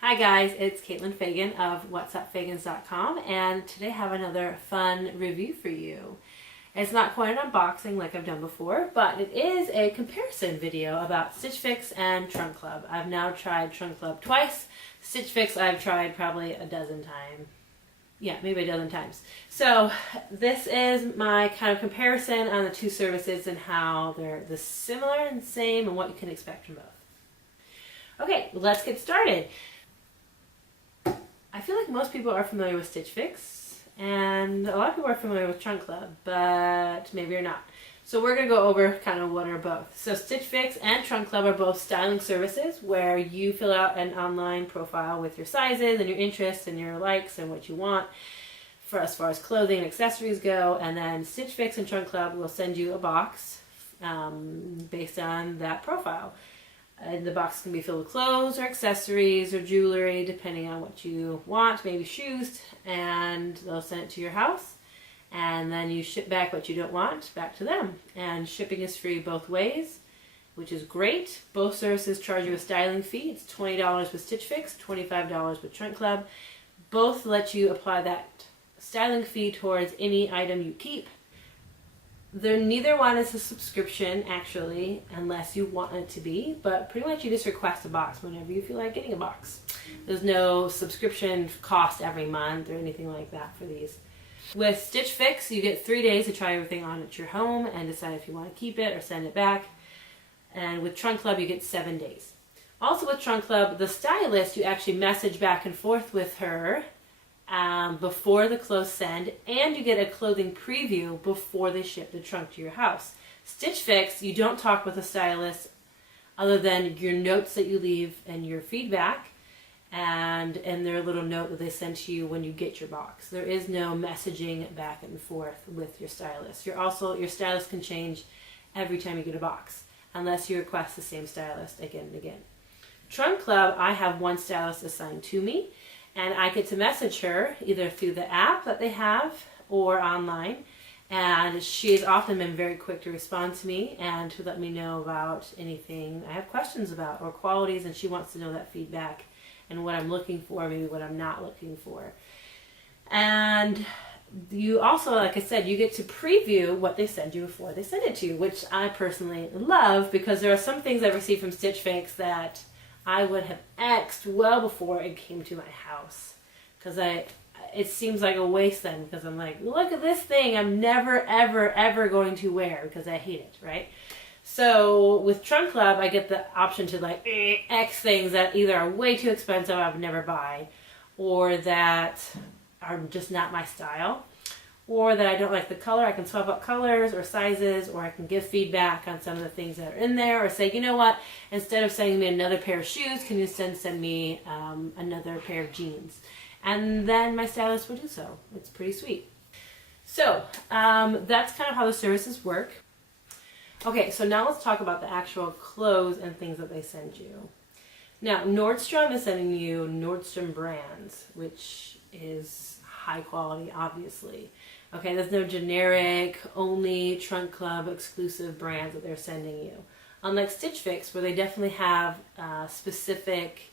Hi guys, it's Caitlin Fagan of whatsupfagans.com, and today I have another fun review for you. It's not quite an unboxing like I've done before, but it is a comparison video about Stitch Fix and Trunk Club. I've now tried Trunk Club twice. Stitch Fix I've tried probably a dozen times. Yeah, maybe a dozen times. So this is my kind of comparison on the two services and how they're the similar and same and what you can expect from both. Okay, let's get started. I feel like most people are familiar with Stitch Fix, and a lot of people are familiar with Trunk Club, but maybe you're not. So we're going to go over kind of what are both. So Stitch Fix and Trunk Club are both styling services where you fill out an online profile with your sizes and your interests and your likes and what you want for as far as clothing and accessories go, and then Stitch Fix and Trunk Club will send you a box based on that profile. The box can be filled with clothes or accessories or jewelry, depending on what you want, maybe shoes, and they'll send it to your house. And then you ship back what you don't want back to them. And shipping is free both ways, which is great. Both services charge you a styling fee. It's $20 with Stitch Fix, $25 with Trunk Club. Both let you apply that styling fee towards any item you keep. Neither one is a subscription, actually, unless you want it to be, but pretty much you just request a box whenever you feel like getting a box. There's no subscription cost every month or anything like that for these. With Stitch Fix, you get 3 days to try everything on at your home and decide if you want to keep it or send it back. And with Trunk Club, you get 7 days. Also with Trunk Club, the stylist, you actually message back and forth with her before the clothes send, and you get a clothing preview before they ship the trunk to your house. Stitch Fix, you don't talk with a stylist other than your notes that you leave and your feedback and their little note that they send to you when you get your box. There is no messaging back and forth with your stylist. Your stylist can change every time you get a box unless you request the same stylist again and again. Trunk Club, I have one stylist assigned to me, and I get to message her either through the app that they have or online. And she's often been very quick to respond to me and to let me know about anything I have questions about or qualities, and she wants to know that feedback and what I'm looking for, maybe what I'm not looking for. And you also, like I said, you get to preview what they send you before they send it to you, which I personally love because there are some things I received from Stitch Fix that I would have X'd well before it came to my house, because it seems like a waste then, because I'm like, look at this thing I'm never ever ever going to wear because I hate it, right? So with Trunk Club, I get the option to like X things that either are way too expensive I would never buy, or that are just not my style, or that I don't like the color. I can swap up colors or sizes, or I can give feedback on some of the things that are in there, or say, you know what, instead of sending me another pair of shoes, can you send me another pair of jeans? And then my stylist will do so. It's pretty sweet. So that's kind of how the services work. Okay, so now let's talk about the actual clothes and things that they send you. Now, Nordstrom is sending you Nordstrom brands, which is high quality, obviously. Okay, there's no generic, only Trunk Club exclusive brands that they're sending you. Unlike Stitch Fix, where they definitely have specific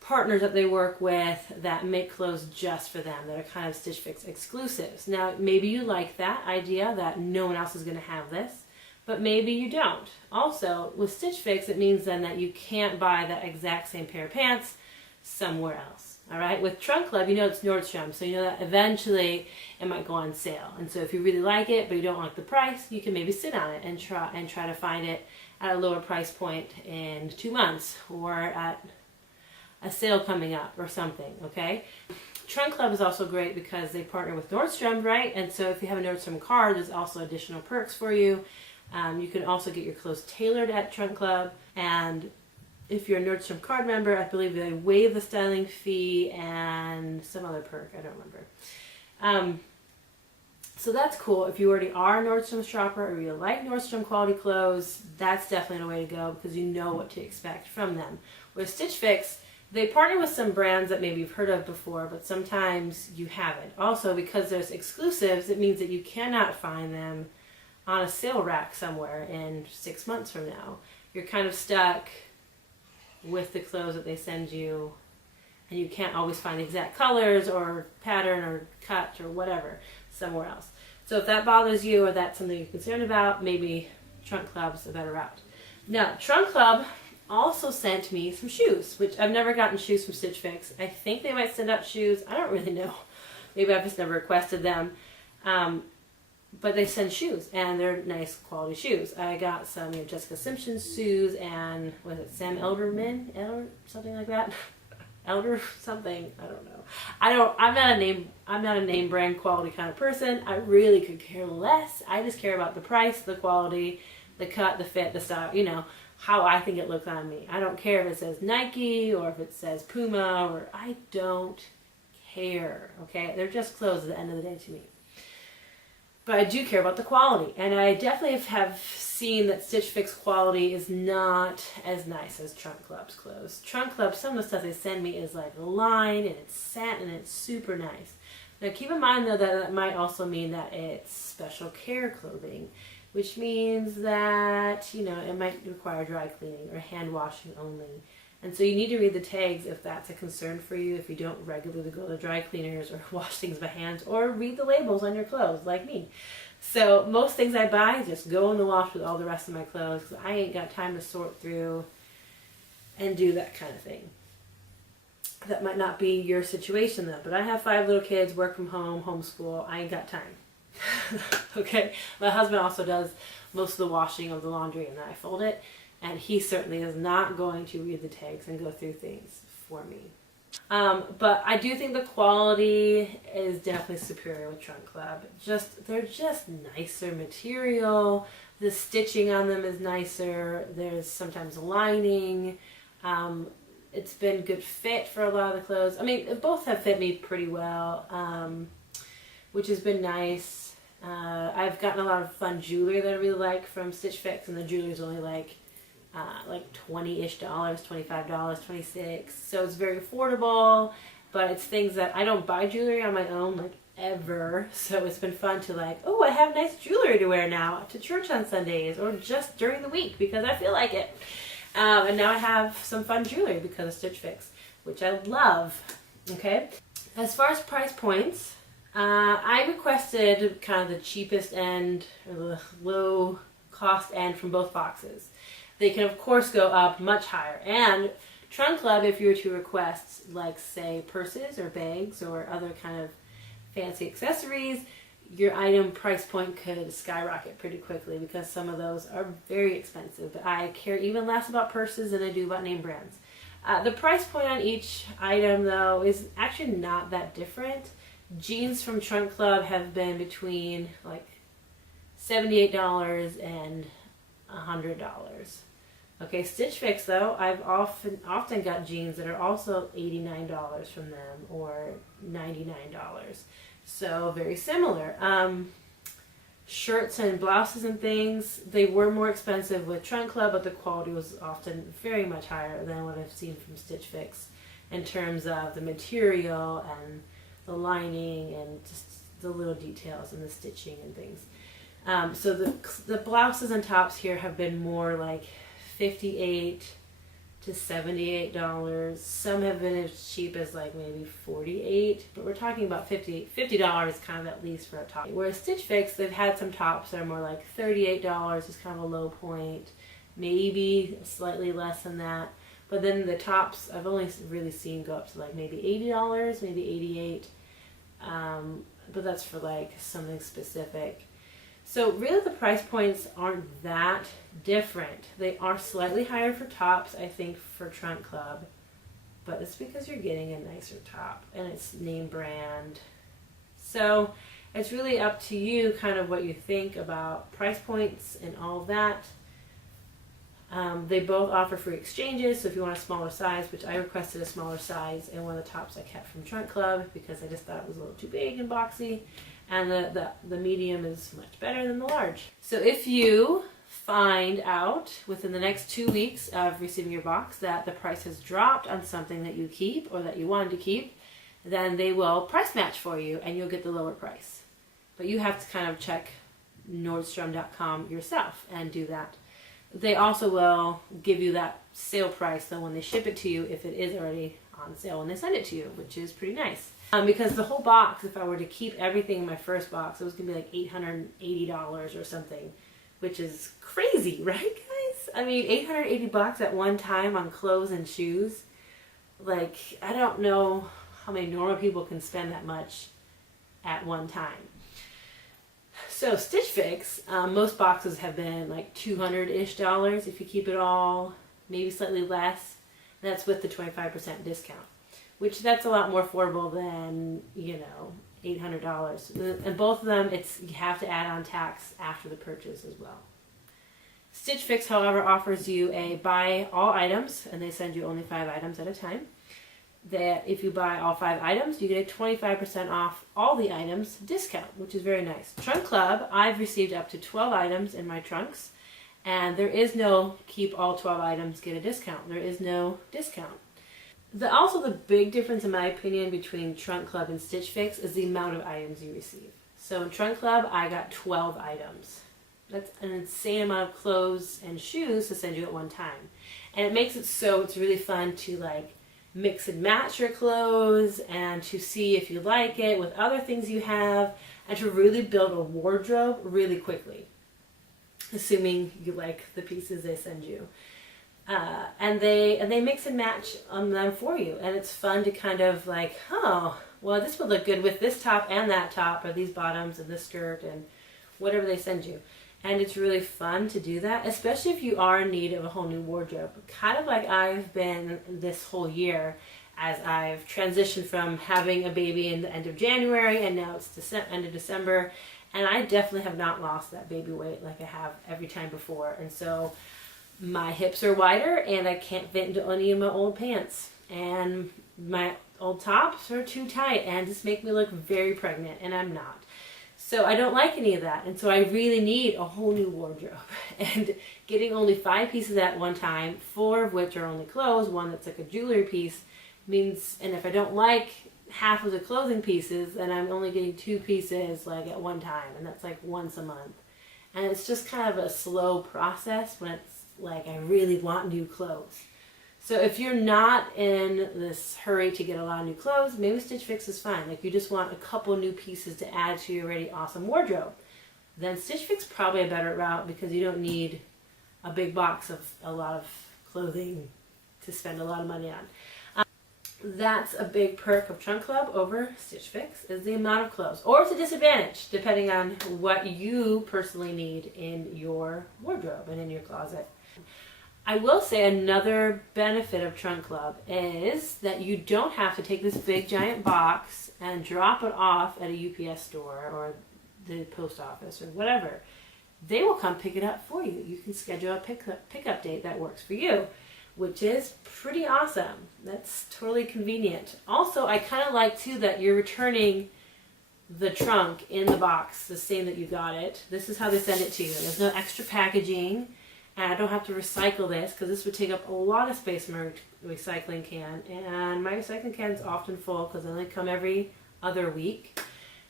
partners that they work with that make clothes just for them, that are kind of Stitch Fix exclusives. Now, maybe you like that idea that no one else is going to have this, but maybe you don't. Also, with Stitch Fix, it means then that you can't buy that exact same pair of pants somewhere else. All right, with Trunk Club, you know it's Nordstrom, so you know that eventually it might go on sale. And so if you really like it, but you don't like the price, you can maybe sit on it and try to find it at a lower price point in 2 months, or at a sale coming up or something, okay? Trunk Club is also great because they partner with Nordstrom, right? And so if you have a Nordstrom card, there's also additional perks for you. You can also get your clothes tailored at Trunk Club, and if you're a Nordstrom card member, I believe they waive the styling fee and some other perk, I don't remember. So that's cool. If you already are a Nordstrom shopper or you like Nordstrom quality clothes, that's definitely a way to go because you know what to expect from them. With Stitch Fix, they partner with some brands that maybe you've heard of before, but sometimes you haven't. Also, because there's exclusives, it means that you cannot find them on a sale rack somewhere in 6 months from now. You're kind of stuck with the clothes that they send you and you can't always find the exact colors or pattern or cut or whatever somewhere else. So if that bothers you or that's something you're concerned about, maybe Trunk Club's a better route. Now, Trunk Club also sent me some shoes, which I've never gotten shoes from Stitch Fix. I think they might send out shoes. I don't really know. Maybe I've just never requested them. But they send shoes, and they're nice quality shoes. I got some Jessica Simpson shoes, and was it Sam Elderman? Something like that? Elder something, I don't know. I'm not a name brand quality kind of person. I really could care less. I just care about the price, the quality, the cut, the fit, the style, how I think it looks on me. I don't care if it says Nike or if it says Puma, or I don't care, okay? They're just clothes at the end of the day to me. But I do care about the quality, and I definitely have seen that Stitch Fix quality is not as nice as Trunk Club's clothes. Trunk Club, some of the stuff they send me is like lined, and it's satin, and it's super nice. Now keep in mind though that might also mean that it's special care clothing, which means that, it might require dry cleaning or hand washing only. And so you need to read the tags if that's a concern for you, if you don't regularly go to dry cleaners or wash things by hand, or read the labels on your clothes like me. So most things I buy just go in the wash with all the rest of my clothes, because I ain't got time to sort through and do that kind of thing. That might not be your situation though, but I have 5 little kids, work from home, homeschool. I ain't got time. Okay? My husband also does most of the washing of the laundry, and then I fold it. And he certainly is not going to read the tags and go through things for me. But I do think the quality is definitely superior with Trunk Club. They're just nicer material. The stitching on them is nicer. There's sometimes lining. It's been good fit for a lot of the clothes. I mean, both have fit me pretty well, which has been nice. I've gotten a lot of fun jewelry that I really like from Stitch Fix, and the jewelry's only like $20-ish, $25, $26. So it's very affordable, but it's things that I don't buy jewelry on my own like ever. So it's been fun to I have nice jewelry to wear now to church on Sundays or just during the week because I feel like it. And now I have some fun jewelry because of Stitch Fix, which I love. Okay. As far as price points, I requested kind of the cheapest end or the low cost end from both boxes. They can, of course, go up much higher. And Trunk Club, if you were to request, say, purses or bags or other kind of fancy accessories, your item price point could skyrocket pretty quickly because some of those are very expensive. But I care even less about purses than I do about name brands. The price point on each item, though, is actually not that different. Jeans from Trunk Club have been between, $78 and $100. Okay, Stitch Fix though, I've often got jeans that are also $89 from them or $99. So very similar. Shirts and blouses and things, they were more expensive with Trunk Club, but the quality was often very much higher than what I've seen from Stitch Fix in terms of the material and the lining and just the little details and the stitching and things. So the blouses and tops here have been more like $58 to $78. Some have been as cheap as maybe $48, but we're talking about $50 kind of at least for a top. Whereas Stitch Fix, they've had some tops that are more like $38 is kind of a low point, maybe slightly less than that. But then the tops I've only really seen go up to maybe $80, maybe $88. But that's for something specific. So really the price points aren't that different. They are slightly higher for tops, I think, for Trunk Club. But it's because you're getting a nicer top and it's name brand. So it's really up to you kind of what you think about price points and all of that. They both offer free exchanges, so if you want a smaller size, which I requested a smaller size in one of the tops I kept from Trunk Club because I just thought it was a little too big and boxy. And the medium is much better than the large. So if you find out within the next 2 weeks of receiving your box that the price has dropped on something that you keep or that you wanted to keep, then they will price match for you and you'll get the lower price. But you have to kind of check Nordstrom.com yourself and do that. They also will give you that sale price though when they ship it to you if it is already on sale when they send it to you, which is pretty nice. Because the whole box, if I were to keep everything in my first box, it was going to be like $880 or something, which is crazy, right, guys? I mean, $880 at one time on clothes and shoes. Like, I don't know how many normal people can spend that much at one time. So Stitch Fix, most boxes have been like $200-ish if you keep it all, maybe slightly less. That's with the 25% discount, which that's a lot more affordable than, you know, $800. And both of them, you have to add on tax after the purchase as well. Stitch Fix, however, offers you a buy all items, and they send you only 5 items at a time. That if you buy all 5 items, you get a 25% off all the items discount, which is very nice. Trunk Club, I've received up to 12 items in my trunks, and there is no keep all 12 items, get a discount. There is no discount. Also, the big difference, in my opinion, between Trunk Club and Stitch Fix is the amount of items you receive. So in Trunk Club, I got 12 items. That's an insane amount of clothes and shoes to send you at one time. And it makes it so it's really fun to like mix and match your clothes and to see if you like it with other things you have and to really build a wardrobe really quickly, assuming you like the pieces they send you. And they mix and match them for you, and it's fun to kind of like, oh, well, this would look good with this top and that top, or these bottoms and this skirt and whatever they send you. And it's really fun to do that, especially if you are in need of a whole new wardrobe. Kind of like I've been this whole year as I've transitioned from having a baby in the end of January and now it's end of December. And I definitely have not lost that baby weight like I have every time before. And so my hips are wider and I can't fit into any of my old pants. And my old tops are too tight and just make me look very pregnant, and I'm not. So I don't like any of that, and so I really need a whole new wardrobe. And getting only 5 pieces at one time, 4 of which are only clothes, 1 that's like a jewelry piece, means, and if I don't like half of the clothing pieces, then I'm only getting 2 pieces like at one time, and that's like once a month. And it's just kind of a slow process when it's like I really want new clothes. So if you're not in this hurry to get a lot of new clothes, maybe Stitch Fix is fine. Like you just want a couple new pieces to add to your already awesome wardrobe. Then Stitch Fix is probably a better route because you don't need a big box of a lot of clothing to spend a lot of money on. That's a big perk of Trunk Club over Stitch Fix is the amount of clothes. Or it's a disadvantage depending on what you personally need in your wardrobe and in your closet. I will say another benefit of Trunk Club is that you don't have to take this big giant box and drop it off at a UPS store or the post office or whatever. They will come pick it up for you. You can schedule a pickup date that works for you, which is pretty awesome. That's totally convenient. Also, I kind of like too that you're returning the trunk in the box the same that you got it. This is how they send it to you. There's no extra packaging. And I don't have to recycle this because this would take up a lot of space in my recycling can. And my recycling can is often full because they only come every other week.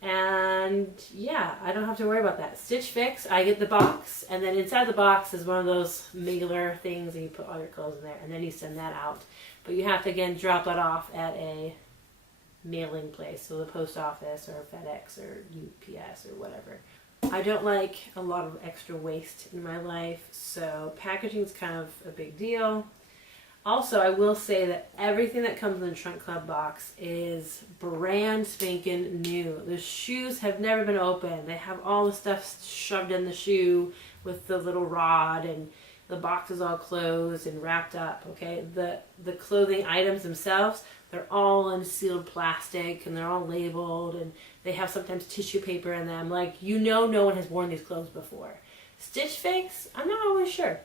And yeah, I don't have to worry about that. Stitch Fix, I get the box, and then inside the box is one of those mailer things and you put all your clothes in there, and then you send that out. But you have to, again, drop it off at a mailing place, so the post office or FedEx or UPS or whatever. I don't like a lot of extra waste in my life, so packaging is kind of a big deal. Also, I will say that everything that comes in the Trunk Club box is brand spanking new. The shoes have never been opened. They have all the stuff shoved in the shoe with the little rod, and the box is all closed and wrapped up, okay? The clothing items themselves, they're all in sealed plastic and they're all labeled, and they have sometimes tissue paper in them. Like, you know, no one has worn these clothes before. Stitch Fix, I'm not always sure.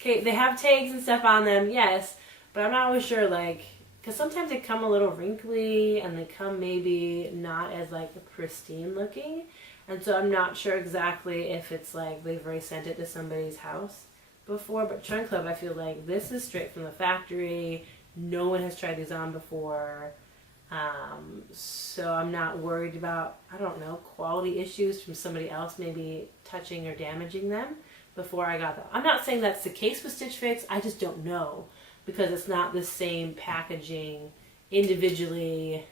Okay, they have tags and stuff on them, yes, but I'm not always sure, like, because sometimes they come a little wrinkly and they come maybe not as, like, pristine looking. And so I'm not sure exactly if it's like they've already sent it to somebody's house before. But Trunk Club, I feel like this is straight from the factory. No one has tried these on before. So I'm not worried about, I don't know, quality issues from somebody else maybe touching or damaging them. before I got them. I'm not saying that's the case with Stitch Fix, I just don't know because it's not the same packaging individually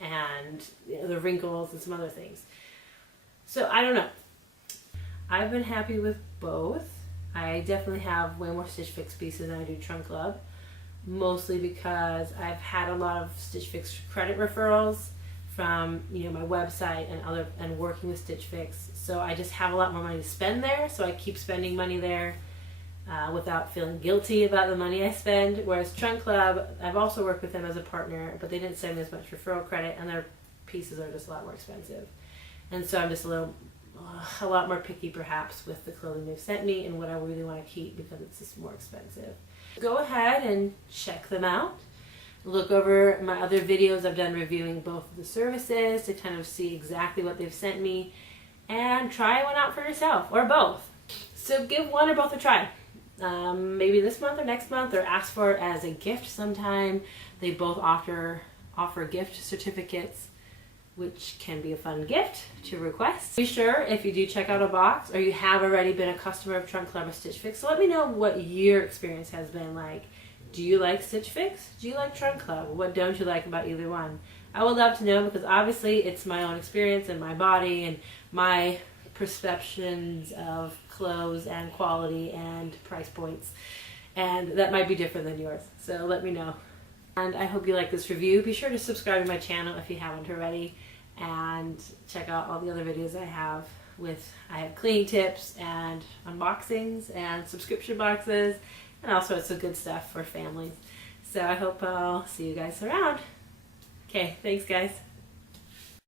and the wrinkles and some other things. So I don't know. I've been happy with both. I definitely have way more Stitch Fix pieces than I do Trunk Club, mostly because I've had a lot of Stitch Fix credit referrals from my website and working with Stitch Fix. So I just have a lot more money to spend there, so I keep spending money there without feeling guilty about the money I spend. Whereas Trunk Club, I've also worked with them as a partner, but they didn't send me as much referral credit, and their pieces are just a lot more expensive. And so I'm just a lot more picky perhaps with the clothing they've sent me and what I really want to keep because it's just more expensive. Go ahead and check them out. Look over my other videos I've done reviewing both of the services to kind of see exactly what they've sent me, and try one out for yourself or both. So give one or both a try. Maybe this month or next month, or ask for it as a gift sometime. They both offer gift certificates, which can be a fun gift to request. Be sure if you do check out a box or you have already been a customer of Trunk Club or Stitch Fix, so let me know what your experience has been like. Do you like Stitch Fix? Do you like Trunk Club? What don't you like about either one? I would love to know because obviously it's my own experience and my body and my perceptions of clothes and quality and price points, and that might be different than yours. So let me know. And I hope you like this review. Be sure to subscribe to my channel if you haven't already, and check out all the other videos I have. I have cleaning tips and unboxings and subscription boxes and all sorts of good stuff for families. So I hope I'll see you guys around. Okay, thanks guys.